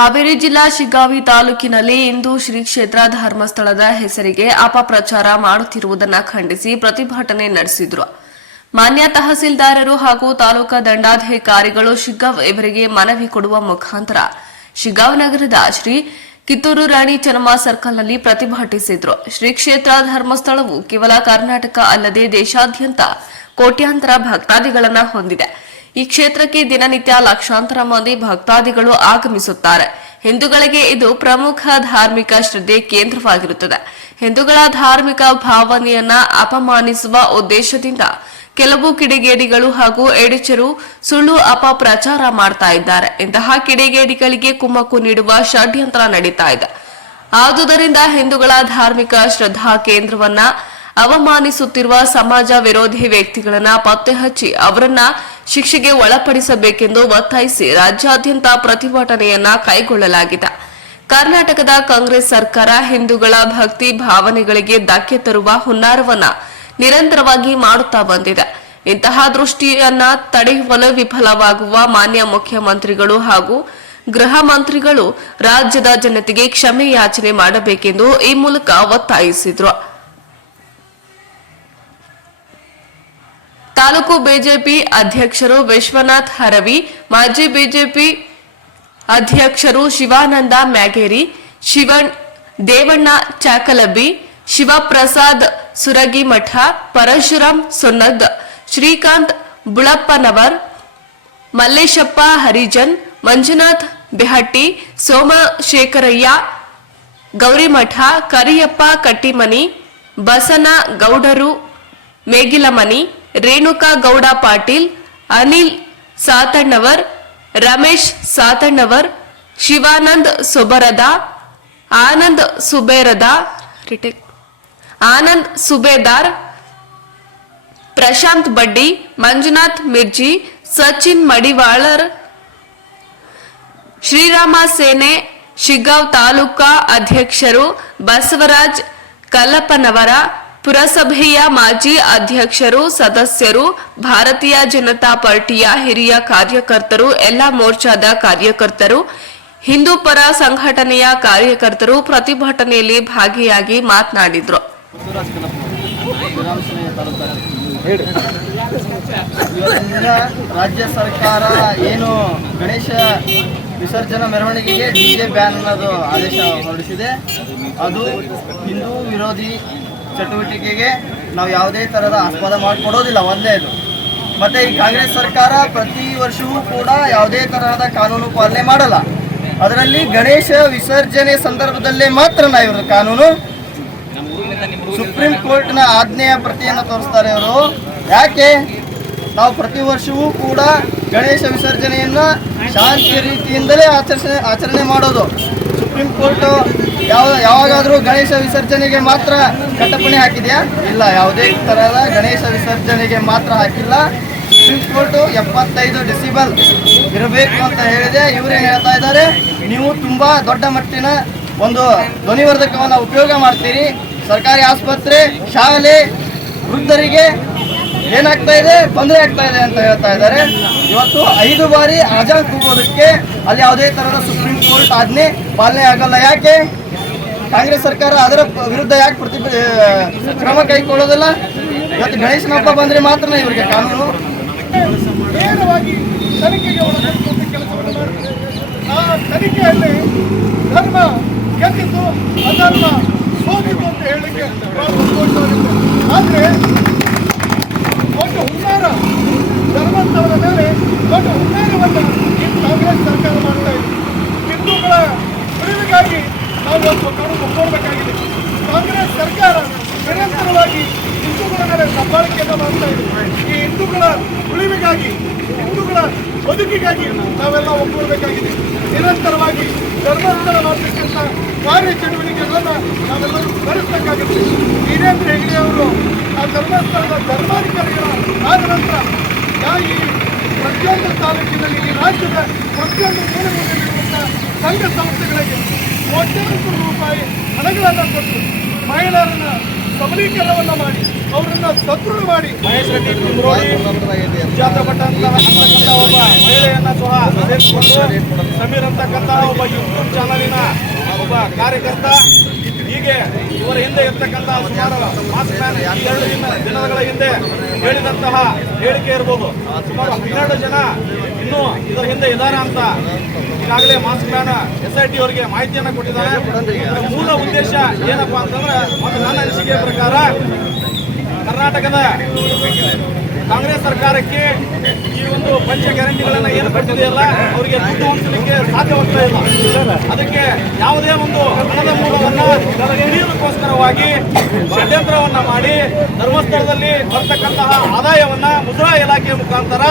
ಹಾವೇರಿ ಜಿಲ್ಲಾ ಶಿಗ್ಗಾವಿ ತಾಲೂಕಿನಲ್ಲಿ ಇಂದು ಶ್ರೀ ಕ್ಷೇತ್ರ ಧರ್ಮಸ್ಥಳದ ಹೆಸರಿಗೆ ಅಪಪ್ರಚಾರ ಮಾಡುತ್ತಿರುವುದನ್ನು ಖಂಡಿಸಿ ಪ್ರತಿಭಟನೆ ನಡೆಸಿದ್ರು. ಮಾನ್ಯ ತಹಸೀಲ್ದಾರರು ಹಾಗೂ ತಾಲೂಕಾ ದಂಡಾಧಿಕಾರಿಗಳು ಶಿಗ್ಗಾವ್ ಇವರಿಗೆ ಮನವಿ ಕೊಡುವ ಮುಖಾಂತರ ಶಿಗ್ಗಾವ್ ನಗರದ ಶ್ರೀ ಕಿತ್ತೂರು ರಾಣಿ ಚೆನ್ನಮ್ಮ ಸರ್ಕಲ್ನಲ್ಲಿ ಪ್ರತಿಭಟಿಸಿದ್ರು. ಶ್ರೀ ಕ್ಷೇತ್ರ ಧರ್ಮಸ್ಥಳವು ಕೇವಲ ಕರ್ನಾಟಕ ಅಲ್ಲದೆ ದೇಶಾದ್ಯಂತ ಕೋಟ್ಯಾಂತರ ಭಕ್ತಾದಿಗಳನ್ನು ಹೊಂದಿದೆ. ಈ ಕ್ಷೇತ್ರಕ್ಕೆ ದಿನನಿತ್ಯ ಲಕ್ಷಾಂತರ ಮಂದಿ ಭಕ್ತಾದಿಗಳು ಆಗಮಿಸುತ್ತಾರೆ. ಹಿಂದೂಗಳಿಗೆ ಇದು ಪ್ರಮುಖ ಧಾರ್ಮಿಕ ಶ್ರದ್ಧೆ ಕೇಂದ್ರವಾಗಿರುತ್ತದೆ. ಹಿಂದೂಗಳ ಧಾರ್ಮಿಕ ಭಾವನೆಯನ್ನ ಅಪಮಾನಿಸುವ ಉದ್ದೇಶದಿಂದ ಕೆಲವು ಕಿಡಿಗೇಡಿಗಳು ಹಾಗೂ ಎಡಿಚರು ಸುಳ್ಳು ಅಪಪ್ರಚಾರ ಮಾಡ್ತಾ ಇದ್ದಾರೆ. ಇಂತಹ ಕಿಡಿಗೇಡಿಗಳಿಗೆ ಕುಮ್ಮಕ್ಕು ನೀಡುವ ಷಡ್ಯಂತ್ರ ನಡೀತಾ ಇದೆ. ಆದುದರಿಂದ ಹಿಂದೂಗಳ ಧಾರ್ಮಿಕ ಶ್ರದ್ಧಾ ಕೇಂದ್ರವನ್ನ ಅವಮಾನಿಸುತ್ತಿರುವ ಸಮಾಜ ವಿರೋಧಿ ವ್ಯಕ್ತಿಗಳನ್ನ ಪತ್ತೆ ಹಚ್ಚಿ ಅವರನ್ನ ಶಿಕ್ಷೆಗೆ ಒಳಪಡಿಸಬೇಕೆಂದು ಒತ್ತಾಯಿಸಿ ರಾಜ್ಯಾದ್ಯಂತ ಪ್ರತಿಭಟನೆಯನ್ನ ಕೈಗೊಳ್ಳಲಾಗಿದೆ. ಕರ್ನಾಟಕದ ಕಾಂಗ್ರೆಸ್ ಸರ್ಕಾರ ಹಿಂದೂಗಳ ಭಕ್ತಿ ಭಾವನೆಗಳಿಗೆ ಧಕ್ಕೆ ತರುವ ಹುನ್ನಾರವನ್ನ ನಿರಂತರವಾಗಿ ಮಾಡುತ್ತಾ ಬಂದಿದೆ. ಇಂತಹ ದೃಷ್ಟಿಯನ್ನ ತಡೆಯುವಲು ವಿಫಲವಾಗುವ ಮಾನ್ಯ ಮುಖ್ಯಮಂತ್ರಿಗಳು ಹಾಗೂ ಗೃಹ ಮಂತ್ರಿಗಳು ರಾಜ್ಯದ ಜನತೆಗೆ ಕ್ಷಮೆ ಯಾಚನೆ ಮಾಡಬೇಕೆಂದು ಈ ಮೂಲಕ ಒತ್ತಾಯಿಸಿದ್ರು. ತಾಲೂಕು ಬಿಜೆಪಿ ಅಧ್ಯಕ್ಷರು ವಿಶ್ವನಾಥ್ ಹರವಿ, ಮಾಜಿ ಬಿಜೆಪಿ ಅಧ್ಯಕ್ಷರು ಶಿವಾನಂದ ಮ್ಯಾಗೇರಿ, ಶಿವಣ್ ದೇವಣ್ಣ ಚಾಕಲಬ್ಬಿ ಶಿವಪ್ರಸಾದ್ ಸುರಗಿಮಠ ಪರಶುರಾಮ್ ಸೊನ್ನದ್, ಶ್ರೀಕಾಂತ್ ಬುಳಪ್ಪನವರ್, ಮಲ್ಲೇಶಪ್ಪ ಹರಿಜನ್, ಮಂಜುನಾಥ್ ಬೆಹಟ್ಟಿ, ಸೋಮಶೇಖರಯ್ಯ, ಗೌರಿಮಠ, ಕರಿಯಪ್ಪ ಕಟ್ಟಿಮನಿ ಬಸನ ಗೌಡರು ಮೇಗಿಲಮನಿ ರೇಣುಕಾ ಗೌಡ ಪಾಟೀಲ್ ಅನಿಲ್ ಸಾತಣ್ಣವರ್ ರಮೇಶ್ ಸಾತಣ್ಣವರ್ ಶಿವಾನಂದ್ ಸೊಬರದ ಆನಂದ್ ಸುಬೇರದ ಆನಂದ್ ಸುಬೇದಾರ್ ಪ್ರಶಾಂತ್ ಬಡ್ಡಿ ಮಂಜುನಾಥ್ ಮಿರ್ಜಿ ಸಚಿನ್ ಮಡಿವಾಳರ್ ಶ್ರೀರಾಮ ಸೇನೆ ಶಿಗ್ಗಾಂವ್ ತಾಲೂಕಾ ಅಧ್ಯಕ್ಷರು ಬಸವರಾಜ್ ಕಲ್ಲಪ್ಪನವರ ಪುರಸಭೆಯ ಮಾಜಿ ಅಧ್ಯಕ್ಷರು, ಸದಸ್ಯರು, ಭಾರತೀಯ ಜನತಾ ಪಾರ್ಟಿಯ ಹಿರಿಯ ಕಾರ್ಯಕರ್ತರು, ಎಲ್ಲ ಮೋರ್ಚಾದ ಕಾರ್ಯಕರ್ತರು, ಹಿಂದೂ ಪರ ಸಂಘಟನೆಯ ಕಾರ್ಯಕರ್ತರು ಪ್ರತಿಭಟನೆಯಲ್ಲಿ ಭಾಗಿಯಾಗಿ ಮಾತನಾಡಿದ್ರು. ರಾಜ್ಯ ಸರ್ಕಾರ ಏನು ಗಣೇಶ ವಿಸರ್ಜನಾ ಮೆರವಣಿಗೆಗೆ ಡಿ ಜೆ ಬ್ಯಾನ್ ಅನ್ನೋದು ಆದೇಶ ಹೊರಡಿಸಿದೆ. ಅದು ಹಿಂದೂ ವಿರೋಧಿ ಚಟುವಟಿಕೆಗೆ ನಾವು ಯಾವುದೇ ಥರದ ಆಸ್ಪದ ಮಾಡಿಕೊಡೋದಿಲ್ಲ ಒಂದೇದು ಮತ್ತು ಈ ಕಾಂಗ್ರೆಸ್ ಸರ್ಕಾರ ಪ್ರತಿ ವರ್ಷವೂ ಕೂಡ ಯಾವುದೇ ತರಹದ ಕಾನೂನು ಪಾಲನೆ ಮಾಡಲ್ಲ. ಅದರಲ್ಲಿ ಗಣೇಶ ವಿಸರ್ಜನೆ ಸಂದರ್ಭದಲ್ಲೇ ಮಾತ್ರ ನಾ ಇವರು ಕಾನೂನು. ಸುಪ್ರೀಂ ಕೋರ್ಟ್ನ ಆಜ್ಞೆಯ ಪ್ರತಿಯನ್ನು ತೋರಿಸ್ತಾರೆ ಅವರು ಯಾಕೆ? ನಾವು ಪ್ರತಿ ವರ್ಷವೂ ಕೂಡ ಗಣೇಶ ವಿಸರ್ಜನೆಯನ್ನ ಶಾಂತಿ ರೀತಿಯಿಂದಲೇ ಆಚರಿಸ, ಆಚರಣೆ ಮಾಡೋದು. ಸುಪ್ರೀಂ ಕೋರ್ಟ್ ಯಾವ ಯಾವಾಗಾದರೂ ಗಣೇಶ ವಿಸರ್ಜನೆಗೆ ಮಾತ್ರ ಕಟ್ಟಪಣೆ ಹಾಕಿದೆಯಾ? ಇಲ್ಲ, ಯಾವುದೇ ತರಹದ ಗಣೇಶ ವಿಸರ್ಜನೆಗೆ ಮಾತ್ರ ಹಾಕಿಲ್ಲ. ಕೋರ್ಟು ಎಪ್ಪತ್ತೈದು ಡಿಸಿಬಲ್ ಇರಬೇಕು ಅಂತ ಹೇಳಿದೆ. ಇವರೇನು ಹೇಳ್ತಾ ಇದ್ದಾರೆ, ನೀವು ತುಂಬ ದೊಡ್ಡ ಮಟ್ಟಿನ ಒಂದು ಧ್ವನಿವರ್ಧಕವನ್ನು ಉಪಯೋಗ ಮಾಡ್ತೀರಿ. ಸರ್ಕಾರಿ ಆಸ್ಪತ್ರೆ, ಶಾಲೆ, ವೃದ್ಧರಿಗೆ ಏನಾಗ್ತಾ ಇದೆ? ತೊಂದರೆ ಆಗ್ತಾ ಇದೆ ಅಂತ ಹೇಳ್ತಾ ಇದ್ದಾರೆ. ಇವತ್ತು ಐದು ಬಾರಿ ಅಜಾನ್ ಕೂಗೋದಕ್ಕೆ ಅಲ್ಲಿ ಯಾವುದೇ ಥರದ ಸುಪ್ರೀಂ ಕೋರ್ಟ್ ಆಜ್ಞೆ ಪಾಲನೆ ಆಗಲ್ಲ. ಯಾಕೆ? ಕಾಂಗ್ರೆಸ್ ಸರ್ಕಾರ ಅದರ ವಿರುದ್ಧ ಯಾಕೆ ಪ್ರತಿ ಕ್ರಮ ಕೈಗೊಳ್ಳೋದಿಲ್ಲ ಇವತ್ತು ಗಣೇಶನ ಹಬ್ಬ ಬಂದರೆ ಮಾತ್ರ ಇವರಿಗೆ ಕಾನೂನು. ನೇರವಾಗಿ ತನಿಖೆಗೆ ಒಳಪಡಿಸುವಂತ ಕೆಲಸವನ್ನು ಮಾಡ್ತಾರೆ. ಆ ತನಿಖೆಯಲ್ಲಿ ಧರ್ಮ ಗೆದ್ದಿದ್ದು, ಅಧರ್ಮ ಸೋತಿದ್ದು ಅಂತ ಹೇಳಲಿಕ್ಕೆ ಬಹಳ ಸಂತೋಷವಾಗುತ್ತೆ ಆದರೆ ದೊಡ್ಡ ಹುನ್ನಾರ ಧರ್ಮಸ್ಥಳದ ಮೇಲೆ ದೊಡ್ಡ ಹುನ್ನಾರವನ್ನು ಈ ಕಾಂಗ್ರೆಸ್ ಸರ್ಕಾರ ಮಾಡ್ತಾ ನಾವು ಒಪ್ಕೊಳ್ಬೇಕಾಗಿದೆ. ಕಾಂಗ್ರೆಸ್ ಸರ್ಕಾರ ನಿರಂತರವಾಗಿ ಹಿಂದೂಗಳ ಮೇಲೆ ದಬ್ಬಾಳಿಕೆಯನ್ನು ಮಾಡ್ತಾ ಇದೆ. ಈ ಹಿಂದೂಗಳ ಉಳಿವಿಗಾಗಿ, ಹಿಂದೂಗಳ ಬದುಕಿಗಾಗಿ ನಾವೆಲ್ಲ ಒಪ್ಕೊಳ್ಬೇಕಾಗಿದೆ. ನಿರಂತರವಾಗಿ ಧರ್ಮಸ್ಥಳ ಮಾಡತಕ್ಕಂಥ ಕಾರ್ಯಚಟುವಟಿಕೆಗಳನ್ನು ನಾವೆಲ್ಲರೂ ನಡೆಸಬೇಕಾಗುತ್ತೆ ವೀರೇಂದ್ರ ಹೆಗಡೆ ಅವರು? ಆ ಧರ್ಮಸ್ಥಳದ ಧರ್ಮಾಧಿಕಾರಿಗಳ ಆದ ನಂತರ ಈ ಪ್ರತಿಯೊಂದು ತಾಲೂಕಿನಲ್ಲಿ, ಈ ರಾಜ್ಯದ ಪ್ರತಿಯೊಂದು ಮೂಲಭೂತಗಳಿರುವಂಥ ಸಂಘ ಸಂಸ್ಥೆಗಳಿಗೆ ಕೋಟ್ಯಾಂತರ ರೂಪಾಯಿ ಹಣಗಳನ್ನು ಕೊಟ್ಟು ಮಹಿಳೆಯರನ್ನ ಸಬಲೀಕರಣವನ್ನು ಮಾಡಿ ಅವರನ್ನ ಸದೃಢ ಮಾಡಿ. ಮಹೇಶ್ ರೆಡ್ಡಿ ಅಂತ ಒಬ್ಬ ಮಹಿಳೆಯನ್ನ ಸಹ ಸಮೀರ್ ಅಂತಕ್ಕಂತಹ ಒಬ್ಬ ಯೂಟ್ಯೂಬ್ ಚಾನಲಿನ ಒಬ್ಬ ಕಾರ್ಯಕರ್ತ ಹೀಗೆ ಇವರ ಹಿಂದೆ ಇರ್ತಕ್ಕಂತಹ ಸುಮಾರು ಎರಡು ದಿನ ದಿನಗಳ ಹಿಂದೆ ಹೇಳಿದಂತಹ ಹೇಳಿಕೆ ಇರ್ಬೋದು. ಸುಮಾರು ಹನ್ನೆರಡು ಜನ ಇನ್ನೂ ಇದರ ಹಿಂದೆ ಇದ್ದಾರೆ ಅಂತ ಈಗಾಗಲೇ mask man S I T ಅವರಿಗೆ ಮಾಹಿತಿಯನ್ನು ಕೊಟ್ಟಿದ್ದಾರೆ. ಮೂಲ ಉದ್ದೇಶ ಏನಪ್ಪಾ ಅಂತಂದ್ರೆ ಒಂದು ನನ್ನ ಅನಿಸಿಕೆಯ ಪ್ರಕಾರ ಕರ್ನಾಟಕದ ಕಾಂಗ್ರೆಸ್ ಸರ್ಕಾರಕ್ಕೆ ಈ ಒಂದು ಪಂಚ ಗ್ಯಾರಂಟಿಗಳನ್ನ ಏನು ಕೊಟ್ಟಿದೆಯಲ್ಲ, ಅವರಿಗೆ ದುಡ್ಡು ಹಂಚಲಿಕ್ಕೆ ಸಾಧ್ಯವಾಗ್ತಾ ಇಲ್ಲ. ಅದಕ್ಕೆ ಯಾವುದೇ ಒಂದು ಹಣದ ಮೂಲವನ್ನ ಹಿಡಿಯೋದಕ್ಕೋಸ್ಕರವಾಗಿ ಷಡ್ಯಂತ್ರವನ್ನ ಮಾಡಿ ಧರ್ಮಸ್ಥಳದಲ್ಲಿ ಬರ್ತಕ್ಕಂತಹ ಆದಾಯವನ್ನ ಮುದ್ರಾ ಇಲಾಖೆ ಮುಖಾಂತರ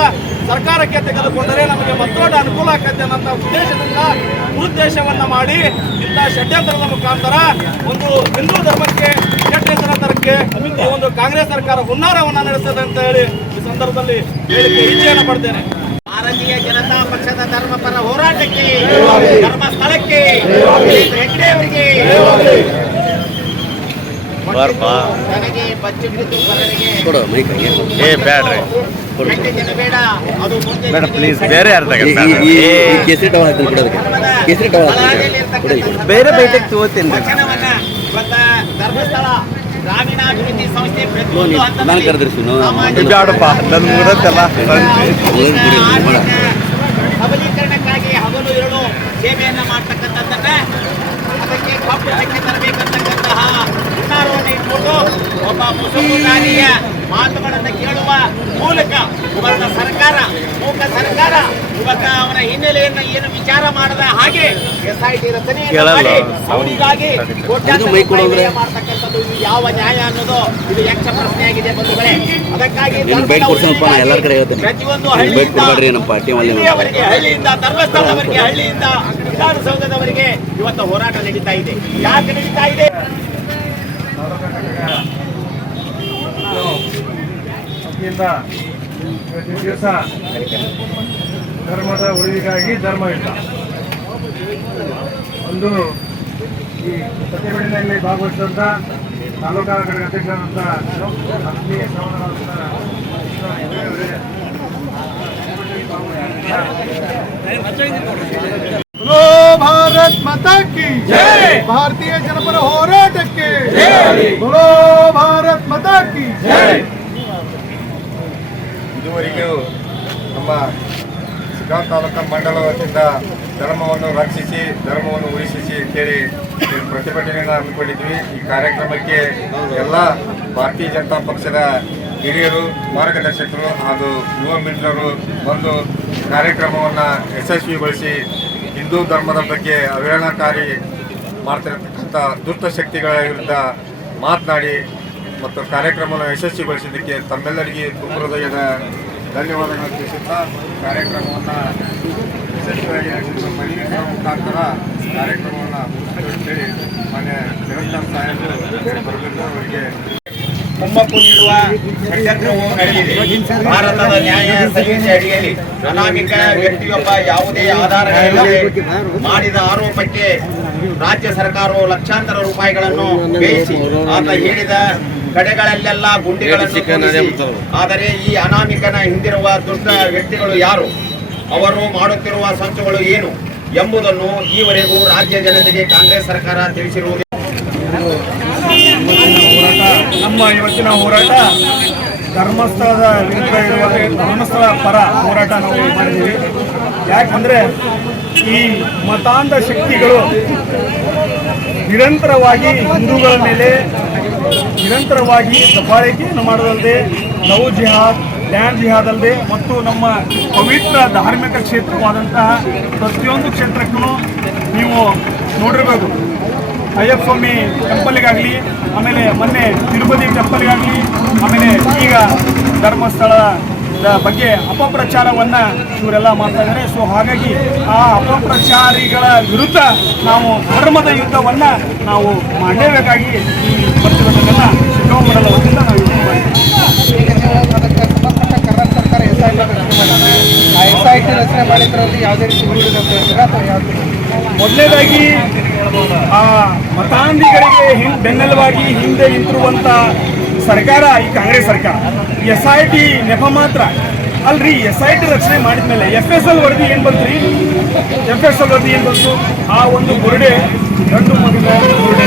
ಸರ್ಕಾರಕ್ಕೆ ತೆಗೆದುಕೊಂಡರೆ ನಮಗೆ ಮತ್ತೊಂದು ಅನುಕೂಲ ಆಗತ್ತೆ ಅನ್ನೋ ಉದ್ದೇಶದಿಂದ ಉದ್ದೇಶವನ್ನ ಮಾಡಿ ಇಂಥ ಷಡ್ಯಂತ್ರದ ಮುಖಾಂತರ ಒಂದು ಹಿಂದೂ ಧರ್ಮಕ್ಕೆ ತರಕ್ಕೆ ಒಂದು ಕಾಂಗ್ರೆಸ್ ಸರ್ಕಾರ ಹುನ್ನಾರವನ್ನ ನಡೆಸದೆ ಅಂತ ಹೇಳಿ ಈ ಸಂದರ್ಭದಲ್ಲಿ ಹೇಳಿಕೆ ಇಚ್ಛೆಯನ್ನು ಪಡ್ತೇನೆ ಭಾರತೀಯ ಜನತಾ ಪಕ್ಷದ ಧರ್ಮಪರ ಹೋರಾಟಕ್ಕೆ ಧರ್ಮ ಸ್ಥಳಕ್ಕೆ ಹೆಗ್ಡೆ ಅವರಿಗೆ ನನಗೆ ಪರರಿಗೆ ಕೊಡು ಮೈಕ್ ಏ ಬೇಡ. ಅದು ಮುಂದೆ ಬೇಡ ಪ್ಲೀಸ್ ಬೇರೆ ಯಾರು ಈ ಈ- ಈ ಈ ಕೇಸರಿ ಟವಲ್ ಹಾಕ್ತೀನಿ ಕೊಡೋದಕ್ಕೆ ಕೇಸರಿ ಟವಲ್ ಹಾಕ್ತೀನಿ ಬೇರೆ ಬೈಟಕ್ ತಗೋತೀನಿ ಧರ್ಮಸ್ಥಳ ಗ್ರಾಮೀಣಾಭಿವೃದ್ಧಿ ಸಂಸ್ಥೆ ಪ್ರತಿಯೊಂದು ಹಂತದಲ್ಲಿ ಸಬಲೀಕರಣಕ್ಕಾಗಿ ಹಗಲು ಇರಲು ಸೇವೆಯನ್ನ ಮಾಡ್ತಕ್ಕಂಥದ್ದನ್ನ ಅದಕ್ಕೆ ಕಪ್ಪು ತರಬೇಕಂತಕ್ಕಂತಹ ಹುನ್ನಾರವನ್ನು ಇಟ್ಕೊಂಡು ಒಬ್ಬ ಮುಸುಕುದಾರಿಯ ಮಾತುಗಳನ್ನು ಕೇಳುವ ಮೂಲಕ ಇವತ್ತ ಸರ್ಕಾರ ಮೂಕ ಸರ್ಕಾರ ಇವತ್ತ ಅವನ ಹಿನ್ನೆಲೆಯನ್ನು ಏನು ವಿಚಾರ ಮಾಡದ ಹಾಗೆ ಎಸ್ ಐ ಟಿ ಅಂದ್ರೆ. ರೂಪಾಯಿ ಮಾಡ್ತಕ್ಕಂಥದ್ದು ಇದು ಯಾವ ನ್ಯಾಯ ಅನ್ನೋದು ಇದು ಯಕ್ಷ ಪ್ರಶ್ನೆಯಾಗಿದೆ ಬಂಧುಗಳೇ. ಅದಕ್ಕಾಗಿ ಪ್ರತಿಯೊಂದು ಹಳ್ಳಿಯಿಂದ ಧರ್ಮಸ್ಥಳದವರಿಗೆ ಹಳ್ಳಿಯಿಂದ ವಿಧಾನಸೌಧದವರೆಗೆ ಇವತ್ತು ಹೋರಾಟ ನಡೀತಾ ಇದೆ. ಯಾಕೆ ನಡೀತಾ ಇದೆ? ಭಕ್ತಿಯಿಂದ ದಿವಸ ಧರ್ಮದ ಉಳಿವಿಗಾಗಿ ಧರ್ಮ ಇಲ್ಲ ಒಂದು ಈ ಪ್ರತಿಭಟನೆಯಲ್ಲಿ ಭಾಗವಹಿಸಿದಂಥ ತಾಲೂಕಾ ಘಟಕ ಅಧ್ಯಕ್ಷರಾದಂಥ ಆತ್ಮೀಯ ಶ್ರವಣರಾದಂಥ ಭಾರತ್ ಮಾತಾ ಕಿ ಭಾರತೀಯ ಜನಪ ಇದುವರೆಗೂ ನಮ್ಮ ಸಿಗಾ ತಾಲೂಕು ಮಂಡಲ ವತಿಯಿಂದ ಧರ್ಮವನ್ನು ರಕ್ಷಿಸಿ ಧರ್ಮವನ್ನು ಉಳಿಸಿಸಿ ಅಂತೇಳಿ ಪ್ರತಿಭಟನೆಯನ್ನು ಹಮ್ಮಿಕೊಂಡಿದ್ವಿ. ಈ ಕಾರ್ಯಕ್ರಮಕ್ಕೆ ಎಲ್ಲ ಭಾರತೀಯ ಜನತಾ ಪಕ್ಷದ ಹಿರಿಯರು ಮಾರ್ಗದರ್ಶಕರು ಹಾಗೂ ಯುವ ಮಿತ್ರರು ಬಂದು ಕಾರ್ಯಕ್ರಮವನ್ನು ಯಶಸ್ವಿಗೊಳಿಸಿ ಹಿಂದೂ ಧರ್ಮದ ಬಗ್ಗೆ ಅವಹೇಳನಕಾರಿ ಮಾಡ್ತಿರತಕ್ಕಂಥ ದುಷ್ಟ ಶಕ್ತಿಗಳ ವಿರುದ್ಧ ಮಾತನಾಡಿ ಮತ್ತು ಕಾರ್ಯಕ್ರಮವನ್ನು ಯಶಸ್ವಿಗೊಳಿಸಿದ್ದಕ್ಕೆ ತಮ್ಮೆಲ್ಲರಿಗೆ ತುಂಬ ಹೃದಯದ ಧನ್ಯವಾದಗಳನ್ನು ತಿಳಿಸುತ್ತಾ ಕಾರ್ಯಕ್ರಮವನ್ನು ಯಶಸ್ವಿಯಾಗಿ ನಡೆಸಿದ ಮಹಿಳೆಯರ ಮುಖಾಂತರ ಕಾರ್ಯಕ್ರಮವನ್ನು ಮುಗಿಸ್ತೇವೆ ಮನೆ ಮಾನ್ಯ ಜಗನ್ನಾಥ ಸಾಹೇಬರು ಅವರಿಗೆ ಕುಮ್ಮಕ್ಕು ನೀಡುವ ಷಡ್ಯಂತ್ರವು ನಡೆದಿದೆ. ಭಾರತದ ನ್ಯಾಯ ಸಂಹಿತೆ ಅಡಿಯಲ್ಲಿ ಅನಾಮಿಕ ವ್ಯಕ್ತಿಯೊಬ್ಬ ಯಾವುದೇ ಆಧಾರಗಳಿಲ್ಲದೆ ಮಾಡಿದ ಆರೋಪಕ್ಕೆ ರಾಜ್ಯ ಸರ್ಕಾರವು ಲಕ್ಷಾಂತರ ರೂಪಾಯಿಗಳನ್ನು ಬೇಯಿಸಿ ಆತ ಹೇಳಿದ ಕಡೆಗಳಲ್ಲೆಲ್ಲ ಗುಂಡಿಗಳನ್ನು ಆದರೆ ಈ ಅನಾಮಿಕನ ಹಿಂದಿರುವ ದುಷ್ಟ ವ್ಯಕ್ತಿಗಳು ಯಾರು? ಅವರು ಮಾಡುತ್ತಿರುವ ಸಂಚುಗಳು ಏನು ಎಂಬುದನ್ನು ಈವರೆಗೂ ರಾಜ್ಯ ಜನತೆಗೆ ಕಾಂಗ್ರೆಸ್ ಸರ್ಕಾರ ತಿಳಿಸಿರುವುದು ಹೋರಾಟ ನಮ್ಮ ಇವತ್ತಿನ ಹೋರಾಟ ಧರ್ಮಸ್ಥಳದ ವಿರುದ್ಧ ಇರುವ ಧರ್ಮಸ್ಥಳ ಪರ ಹೋರಾಟ ನಾವು ಮಾಡಿದ್ದೀವಿ. ಯಾಕಂದ್ರೆ ಈ ಮತಾಂಧ ಶಕ್ತಿಗಳು ನಿರಂತರವಾಗಿ ಹಿಂದೂಗಳ ಮೇಲೆ ನಿರಂತರವಾಗಿ ದಬ್ಬಾಳಿಕೆಯನ್ನು ಮಾಡೋದಲ್ಲದೆ ಲವ್ ಜಿಹಾದ್, ಡ್ಯಾನ್ ಜಿಹಾದ್ ಅಲ್ಲದೆ ಮತ್ತು ನಮ್ಮ ಪವಿತ್ರ ಧಾರ್ಮಿಕ ಕ್ಷೇತ್ರವಾದಂತಹ ಪ್ರತಿಯೊಂದು ಕ್ಷೇತ್ರಕ್ಕೂ ನೀವು ನೋಡಿರ್ಬೇಕು ಅಯ್ಯಪ್ಪ ಸ್ವಾಮಿ ಟೆಂಪಲ್ಗಾಗಲಿ ಆಮೇಲೆ ಮೊನ್ನೆ ತಿರುಪತಿ ಟೆಂಪಲ್ಗಾಗಲಿ ಆಮೇಲೆ ಈಗ ಧರ್ಮಸ್ಥಳದ ಬಗ್ಗೆ ಅಪಪ್ರಚಾರವನ್ನು ಇವರೆಲ್ಲ ಮಾಡ್ತಾ ಇದ್ದಾರೆ. ಸೊ ಹಾಗಾಗಿ ಆ ಅಪಪ್ರಚಾರಿಗಳ ವಿರುದ್ಧ ನಾವು ಧರ್ಮದ ಯುದ್ಧವನ್ನು ನಾವು ಮಾಡಲೇಬೇಕಾಗಿ ಈ ಪ್ರತಿಭಟನೆಯನ್ನು ಮಂಡಲ ವತಿಯಿಂದ ನಾವು ಯುದ್ಧ ಮಾಡಿದ್ದೀವಿ ರಚನೆ ಮಾಡಿದ್ರಲ್ಲಿ ಯಾವುದೇ ರೀತಿ ಮೊದಲನೇದಾಗಿ ಆ ಮತಾಂಧಿಗಳಿಗೆ ಹಿಂ ಬೆನ್ನೆಲುವಾಗಿ ಹಿಂದೆ ನಿಂತಿರುವಂತ ಸರ್ಕಾರ, ಈ ಕಾಂಗ್ರೆಸ್ ಸರ್ಕಾರ, ಎಸ್ ಐ ಟಿ ನೆಪ ಮಾತ್ರ. ಅಲ್ರಿ, ಎಸ್ ಐ ಟಿ ರಚನೆ ಮಾಡಿದ್ಮೇಲೆ ಎಫ್ ಎಸ್ ಎಲ್ ವರದಿ ಏನ್ ಬಂತ್ರಿ? ಎಫ್ ಎಸ್ ಎಲ್ ವರದಿ ಏನ್ ಬಂತು? ಆ ಒಂದು ಬುರುಡೆ ಗಂಡು